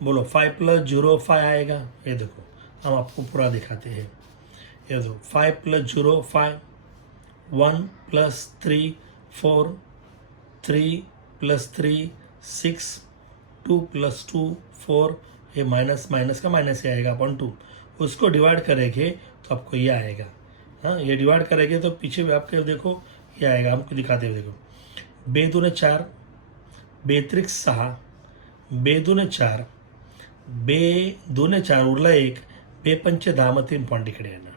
बोलो 5 + 0 5 आएगा, ये देखो हम आपको पूरा दिखाते हैं, ये देखो 5 + 0 5, 1 + 3 4, 3 + 3 6, 2 + 2 4, ये माइनस का माइनस ही आएगा अपॉन 2, उसको डिवाइड करेंगे तो आपको ये आएगा, हाँ ये डिवाइड करेंगे तो पीछे भी आपके देखो ये आएगा, हमको दिखाते हुए देखो, 2 दूने 4, 2 त्रिक 6, 2 दूने 4, 2 दूने 4 उरला 1, 2 पंचे 10 में 3 पॉइंट इकडे येणार,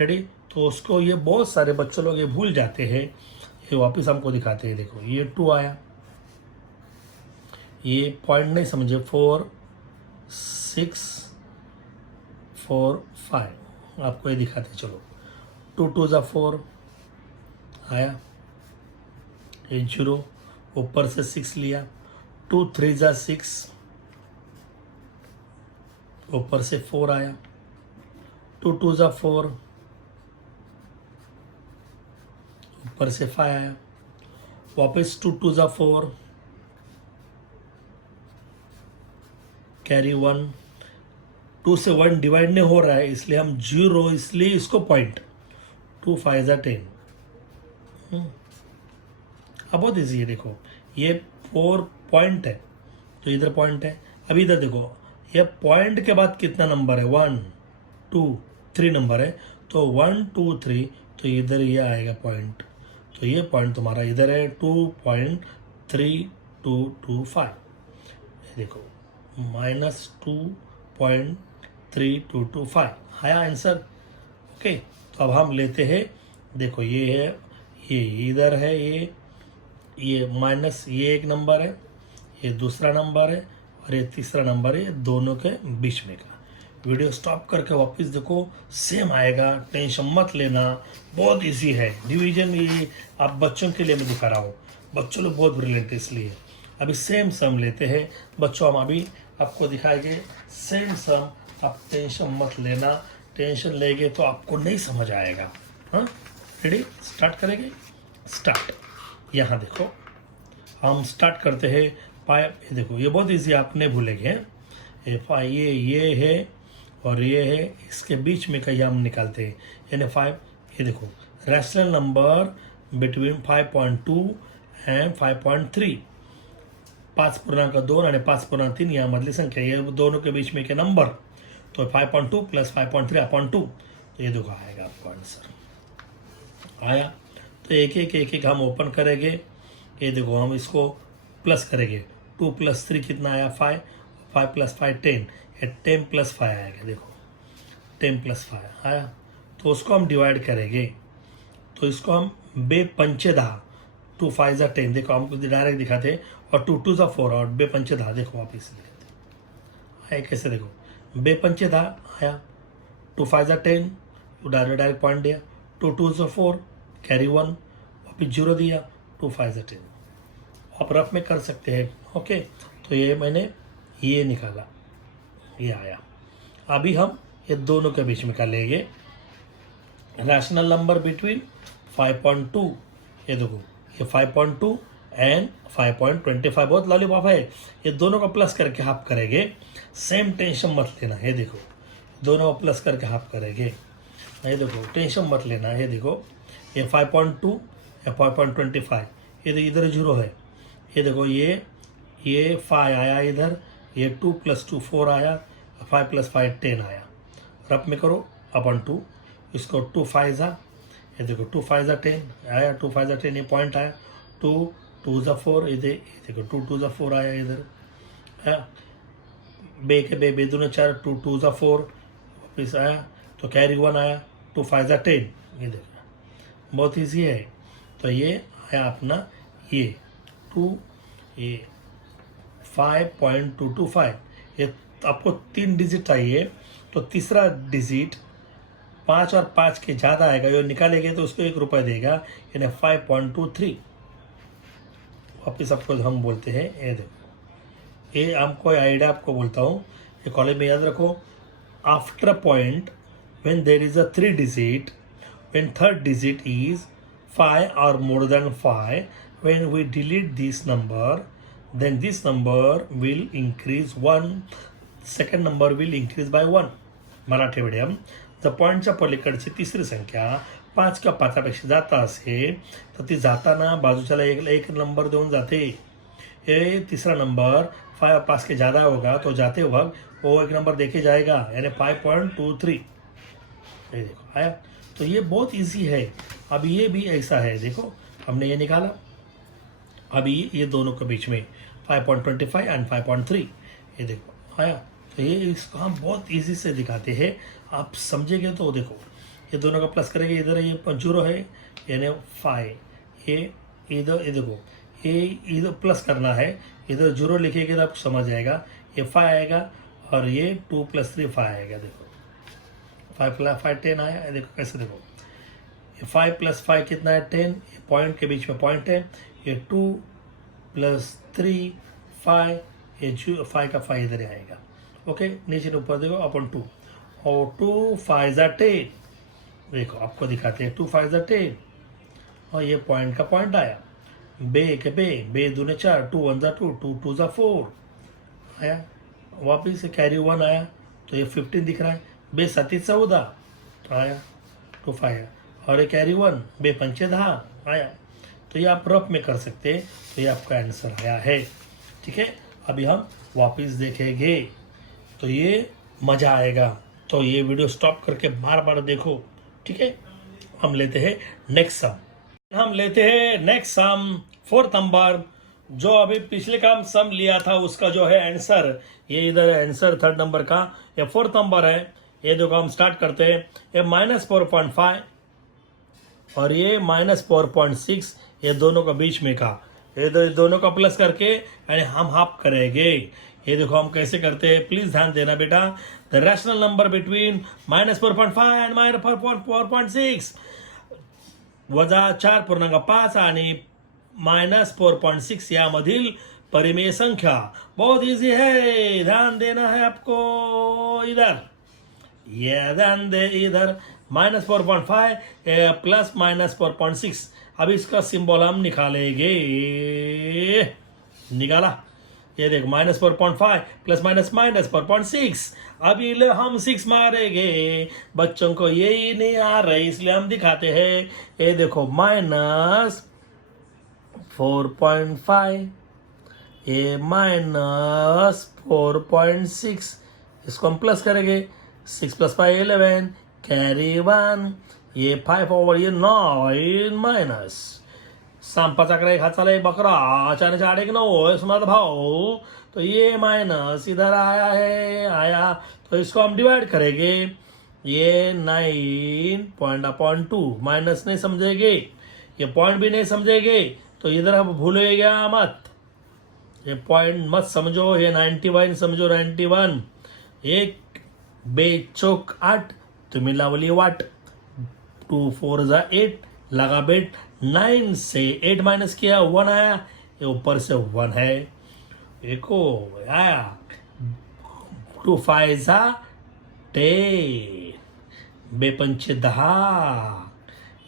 रेडी, तो उसको ये बहुत सारे बच्चे लोग ये भूल जाते हैं, ये वापस हमको दिखाते हैं, देखो ये 2 आया, ये पॉइंट नहीं समझे, 4 6 4 5, आपको ये दिखाते चलो, 2 2 ज़ा 4 आया, ये 0, ऊपर से 6 लिया, 2 3 ज़ा 6, ऊपर से 4 आया, 2 2 ज़ा 4, ऊपर से 5 आया, वापस 2 2 ज़ा 4, कैरी 1, 2 से 1 डिवाइड नहीं हो रहा है इसलिए हम 0, इसलिए इसको पॉइंट, 2 5 ज़ा 10। अब बहुत ईजी है, देखो ये 4 पॉइंट है तो इधर पॉइंट है। अभी इधर देखो, ये पॉइंट के बाद कितना नंबर है, 1 2 3 नंबर है, तो 1 2 3, तो इधर ये आएगा पॉइंट, तो ये पॉइंट तुम्हारा इधर है 2.3225। देखो -2.3225 आया आंसर। ओके, तो अब हम लेते हैं, देखो ये है, ये इधर है, ये माइनस, ये एक नंबर है, ये दूसरा नंबर है और ये तीसरा नंबर है, ये दोनों के बीच में का। वीडियो स्टॉप करके वापस देखो, सेम आएगा, टेंशन मत लेना, बहुत इजी है डिवीजन। ये आप बच्चों के लिए मैं दिखा रहा हूँ, बच्चों लोग बहुत ब्रिलियंट है, इसलिए अभी सेम सम लेते हैं बच्चों। हम अभी आपको दिखाएंगे सेम सम, आप टेंशन मत लेना, टेंशन लेंगे तो आपको नहीं समझ आएगा। हाँ, रेडी, स्टार्ट करेंगे, स्टार्ट। यहाँ देखो हम स्टार्ट करते हैं, ये देखो ये बहुत इजी, आप नहीं भूलेंगे। ये है और ये है, इसके बीच में कहीं हम निकालते हैं, यानी 5। ये देखो रैशनल नंबर बिटवीन 5.2 एंड 5.3, 5.2 आणि 5.3 या मधली संख्या, ये दोनों के बीच में के नंबर, तो 5.2 प्लस 5.3/2, तो ये देखो आएगा आपको आंसर। आया तो एक एक हम ओपन करेंगे। ये देखो हम इसको प्लस करेंगे, 2 + 3 कितना आया, 5, 5 + 5 10, ये 10 + 5 आएगा। देखो 10 + 5 आया, तो उसको हम डिवाइड करेंगे, तो इसको हम 2 पंचे 10, 2 5 ज़ा 10, देखो हमको डायरेक्ट दिखाते, और 2 2 ज़ा 4 और 2 पंचे 10, देखो वापिस आया कैसे, देखो 2 पंचे 10 आया, 2 5 ज़ा 10, डायरेक्ट पॉइंट दिया, 2 2 ज़ा 4, कैरी 1, वापिस 0 दिया, 2 5 ज़ा 10, आप रफ में कर सकते हैं। ओके, तो ये मैंने ये निकाला, ये आया। अभी हम ये दोनों के बीच में कर लेंगे, रैशनल नंबर बिटवीन 5.2, ये देखो ये 5.2 एंड 5.25, बहुत लॉलीपॉप है, ये दोनों का प्लस करके हाफ करेंगे, सेम टेंशन मत लेना। ये देखो दोनों का प्लस करके हाफ करेंगे, ये देखो टेंशन मत लेना। ये देखो ये 5.2 या 5.25, ये इधर 0 है, ये देखो ये 5 आया इधर, ये 2 + 2 4 आया, 5 + 5 10 आया, रफ में करो अपन 2, इसको 2 5 ज़ा, ये देखो 2 5 ज़ा 10 आया, 2 5 ज़ा 10, ये पॉइंट आया, 2 2 ज़ा 4, इधर देखो 2 2 ज़ा 4 आया इधर, है बे के बे दोनों 4, 2 2 ज़ा 4 वापिस आया, तो कैरी 1 आया, 2 5 ज़ा 10, ये देखो बहुत ईजी है। तो ये आया अपना ये 5.225, ये आपको 3 डिजिट चाहिए, तो तीसरा डिजिट 5 और 5 के ज़्यादा आएगा, ये निकालेंगे तो उसको 1 रुपये देगा, यानी 5.23। वापिस आपको हम बोलते हैं, ये देखो ये हमको आइडिया आपको बोलता हूँ, ये कॉलेज में याद रखो, after point when there is a 3 digit, when third digit is 5 or more than 5, when we delete this number, then this number will increase 1, second number will increase by 1. Marathi medium, जर पॉईंटच्या पलीकडची तिसरी संख्या 5 किंवा 5पेक्षा जाता असेल तर ती जाताना बाजूच्याला एक नंबर देऊन जाते। ये तीसरा नंबर 5 और 5 के ज़्यादा होगा तो जाते वक्त वो एक नंबर देके जाएगा, यानी 5.23। ये देखो आया, तो ये बहुत इजी है। अब ये भी ऐसा है, देखो हमने ये निकाला, अभी ये दोनों के बीच में 5.25 एंड 5.3, ये देखो आया। तो ये इसको हम बहुत इजी से दिखाते हैं, आप समझेंगे तो देखो ये दोनों का प्लस करेंगे, इधर ये 0 है यानी 5, ये इधर ये देखो ये इधर प्लस करना है, इधर 0 लिखेंगे तो आपको समझ आएगा, ये 5 आएगा और ये 2 + 3 5 आएगा। देखो 5 + 5 10 आया, देखो कैसे, देखो ये 5 + 5 कितना है 10, ये पॉइंट के बीच में पॉइंट है, ये 2 + 3 5, ये 5 का 5 इधर आएगा, ओके, नीचे से ऊपर देखो अपन 2 और 2 5 जा 10, देखो आपको दिखाते हैं 2 5 जा 10 और ये पॉइंट का पॉइंट आया, बे के बे दूने 4, 2 1 जा 2, 2 2 जा 4 आया, वापिस से कैरी 1 आया तो ये 15 दिख रहा है, बे 7 14 आया 2 5 और ये कैरी 1 बे 5 10 आया। तो ये आप रफ में कर सकते हैं, तो ये आपका आंसर आया है। ठीक है, अभी हम वापस देखेंगे तो ये मज़ा आएगा। तो ये वीडियो स्टॉप करके बार बार देखो। ठीक है, हम लेते हैं नेक्स्ट सम, फोर्थ नंबर। जो अभी पिछले काम सम लिया था उसका जो है आंसर, ये इधर आंसर थर्ड नंबर का, ये फोर्थ नंबर है। ये देखो हम स्टार्ट करते हैं, ये -4.5 और ये -4.6, ये दोनों का बीच में का, ये दोनों का प्लस करके यानी हम हाफ करेंगे। ये देखो हम कैसे करते हैं, प्लीज ध्यान देना बेटा। The rational number between -4.5 and -4.6 वजा 4.5 आणि -4.6 यामधील परिमेय संख्या बहुत इजी है, ध्यान देना है आपको। इधर ये ध्यान दे, इधर -4.5 प्लस -4.6। अब इसका सिंबल हम निकालेंगे, निकाला, ये देख -4.5 प्लस -4.6। अभी हम 6 मारेंगे, बच्चों को ये ही नहीं आ रहे इसलिए हम दिखाते हैं। ये देखो -4.5, ये -4.6, इसको हम प्लस करेंगे, 6 + 5 11, कैरी 1, ये 5 ओवर ये 9 माइनस, सांपाचा एक हाताला एक बकरा, अचानक 8 1 9 सुनाता भाव, तो ये माइनस इधर आया तो इसको हम डिवाइड करेंगे। ये 9 पॉइंट अपॉन 2, माइनस नहीं समझेंगे, ये पॉइंट भी नहीं समझेंगे तो इधर हम भूलेगा मत, ये पॉइंट मत समझो, ये 91 समझो, 91। एक बेचोक 8 तुम्ही लावली वाट, 2 4 जा 8 लगा बेट, 9 से 8 माइनस किया 1 आया, ये ऊपर से 1 है, देखो आया। 2 5 जा 10, बे 5 10,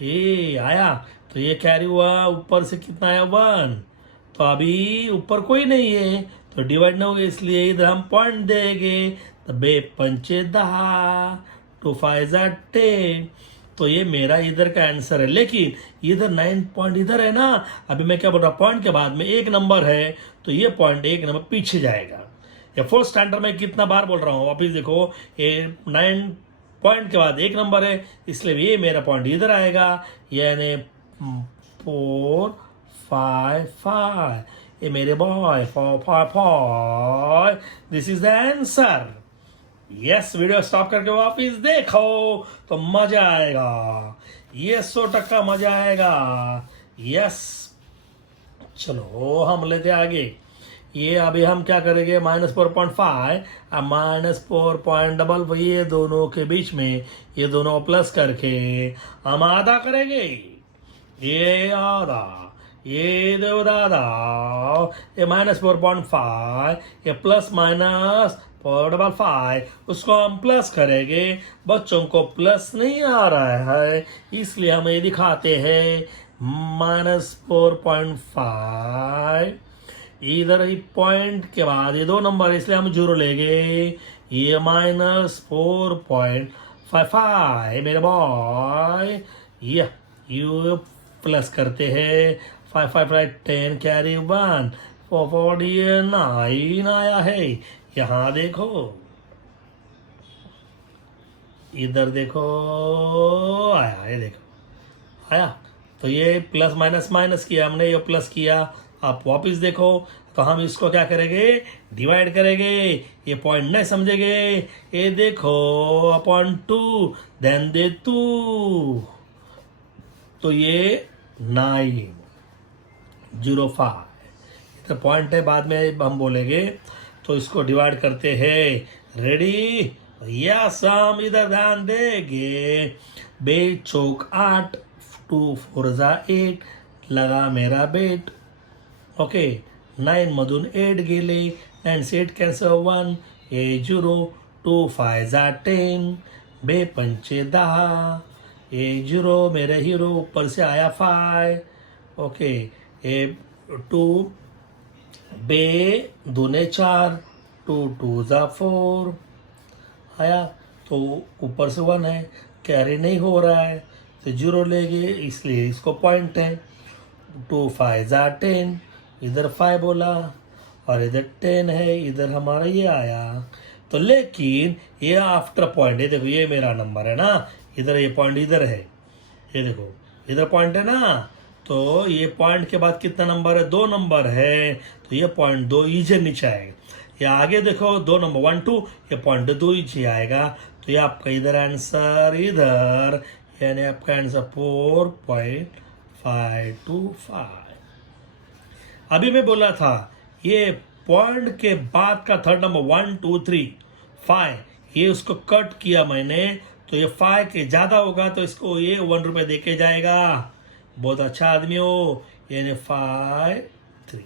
ये आया तो ये कैरी हुआ, ऊपर से कितना आया 1, तो अभी ऊपर कोई नहीं है तो डिवाइड नहीं होगा, इसलिए इधर हम पॉइंट देंगे, तो बे 5 10, 2 5 जा 10, तो ये मेरा इधर का आंसर है। लेकिन इधर 9 पॉइंट इधर है ना, अभी मैं क्या बोल रहा हूँ, पॉइंट के बाद में एक नंबर है तो ये पॉइंट एक नंबर पीछे जाएगा। ये फोर्थ स्टैंडर्ड में कितना बार बोल रहा हूँ, वापिस देखो, ये 9 पॉइंट के बाद एक नंबर है, इसलिए ये मेरा पॉइंट इधर आएगा, यानी 4 5 5, ये मेरे boy 4 5 5, this is the answer. Yes, video stop करके वापिस देखो तो मजा आएगा, ये 100% मजा आएगा। यस, चलो हम लेते आगे। ये अभी हम क्या करेंगे, -4.5 -4.5, ये दोनों के बीच में ये दोनों प्लस करके हम आधा करेंगे, ये आधा, ये दो दादा, ये -4.5, ये प्लस माइनस 4.5, उसको हम प्लस करेंगे। बच्चों को प्लस नहीं आ रहा है इसलिए हम ये दिखाते हैं -4.5, इधर ही पॉइंट के बाद ये 2 नंबर इसलिए हम 0 लेंगे, ये -4.55 मेरे बॉय, ये यू प्लस करते हैं, 5 5 10 कैरी 1, 4 4 ये 9 आया है। यहाँ देखो, इधर देखो, आया, ये देखो आया, तो ये प्लस माइनस माइनस किया हमने, ये प्लस किया। आप वापस देखो तो हम इसको क्या करेंगे, डिवाइड करेंगे, ये पॉइंट नहीं समझेंगे, ये देखो अपॉन 2 देन दे 2, तो ये 905 तो पॉइंट है, बाद में हम बोलेंगे, तो इसको डिवाइड करते हैं। रेडी, यस, हम इधर ध्यान देंगे, बे चौक 8, 2 4 जा 8 लगा मेरा बेट, ओके, 9 मधून 8 गेले, 9 से 8 कॅन्सल 1, ए झिरो 2 5 जा 10 बे पंचे 10 ए झिरो मेरे हीरो ऊपर से आया 5 ओके ए 2 बे दूने 4 2 2 जा 4 आया तो ऊपर से 1 है कैरी नहीं हो रहा है तो जीरो लेंगे इसलिए इसको पॉइंट है 2 5 जा 10 इधर 5 बोला और इधर 10 है इधर हमारा ये आया तो लेकिन ये आफ्टर पॉइंट है देखो ये मेरा नंबर है ना इधर ये पॉइंट इधर है ये देखो इधर पॉइंट है ना तो ये पॉइंट के बाद कितना नंबर है 2 नंबर है तो ये पॉइंट 2 इधर नीचे आएगा ये आगे देखो 2 नंबर 1 2 ये पॉइंट 2 नीचे आएगा तो ये आपका इधर आंसर इधर यानी आपका आंसर 4.525 अभी मैं बोला था ये पॉइंट के बाद का थर्ड नंबर 1 2 3 5 ये उसको कट किया मैंने तो ये 5 के ज़्यादा होगा तो इसको ये 1 रुपये दे के जाएगा बहुत अच्छा आदमी हो यानी 5 3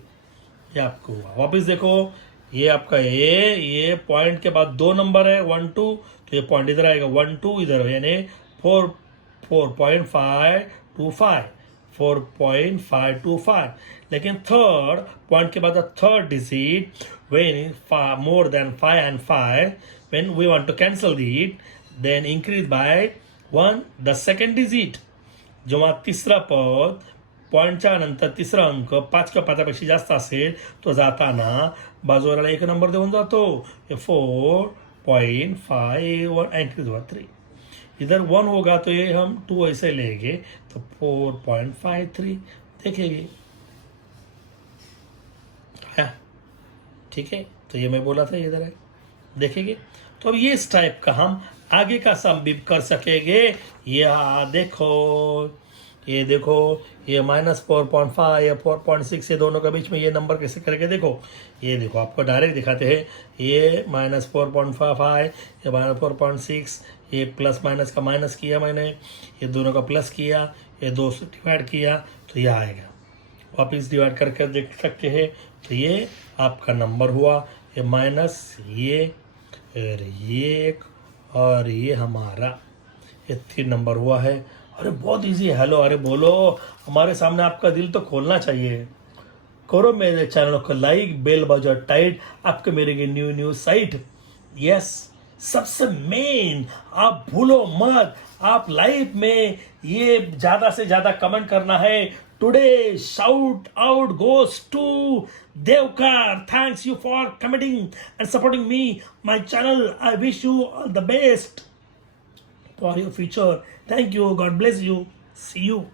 ये आपको हुआ वापस देखो ये आपका ये पॉइंट के बाद 2 नंबर है 1 2 तो ये पॉइंट इधर आएगा 1 2 इधर यानी 4.525 लेकिन थर्ड पॉइंट के बाद third digit when more than 5 and 5 when we want to cancel it then increase by 1 the second digit जेव्हा तिसरा पद पॉईंटच्या नंतर तिसरा अंक 5 किंवा 5पेक्षा जास्त असेल तो जाताना बाजूला एक नंबर देऊन जातो 4.51 इंक्रीज हुआ 3 इधर 1 होगा तो ये हम 2 ऐसे लेंगे तो 4.53 देखेंगे ठीक है तो ये मैं बोला था इधर है देखेंगे तो अब ये इस टाइप का हम आगे का सम भी कर सकेंगे ये देखो ये -4.5 या 4.6 ये दोनों के बीच में ये नंबर कैसे करके देखो ये देखो आपको डायरेक्ट दिखाते हैं ये -4.5 ये -4.6 ये प्लस माइनस का माइनस किया मैंने ये दोनों का प्लस किया ये 2 से डिवाइड किया तो ये आएगा वापिस डिवाइड करके देख सकते हैं तो ये आपका नंबर हुआ ये माइनस ये और ये हमारा ये 3 नंबर हुआ है अरे बहुत इजी है हेलो अरे बोलो हमारे सामने आपका दिल तो खोलना चाहिए करो मेरे चैनल को लाइक बेल बजाओ टाइट आपके मेरे न्यू साइट यस सबसे मेन आप भूलो मत आप लाइफ में ये ज़्यादा से ज़्यादा कमेंट करना है today shout out goes to Devkar thanks you for commenting and supporting me my channel I wish you all the best for your future thank you God bless you see you